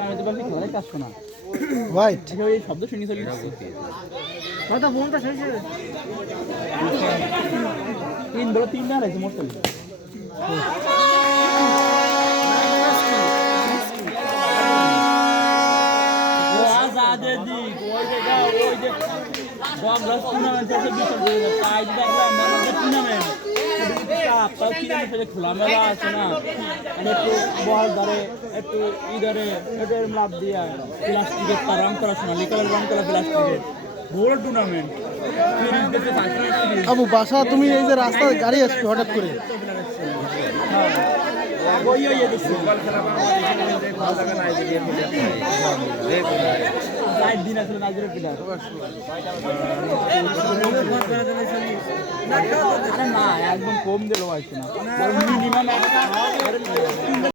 আমি তো বাকি ঘরে কাজ শোনা হোয়াইট এই শব্দ শুনি চলে যাচ্ছে কথা বলতে শেষ তিনটা আছে মোট খোলামেলা আছে না একটু বল ধরে একটু ধরে একটু লাভ দিয়া প্লাস্টিকের তার রং করা সোনালি কালার রং করা প্লাস্টিকের বড় টুর্নামেন্ট আবু বাসা তুমি এই যে রাস্তায় গাড়ি আসছে হঠাৎ করে দিন আসলে নাইজেরিয়ার প্লেয়ার আরে না একদম কম দিলেও আসছে না মিনিমাম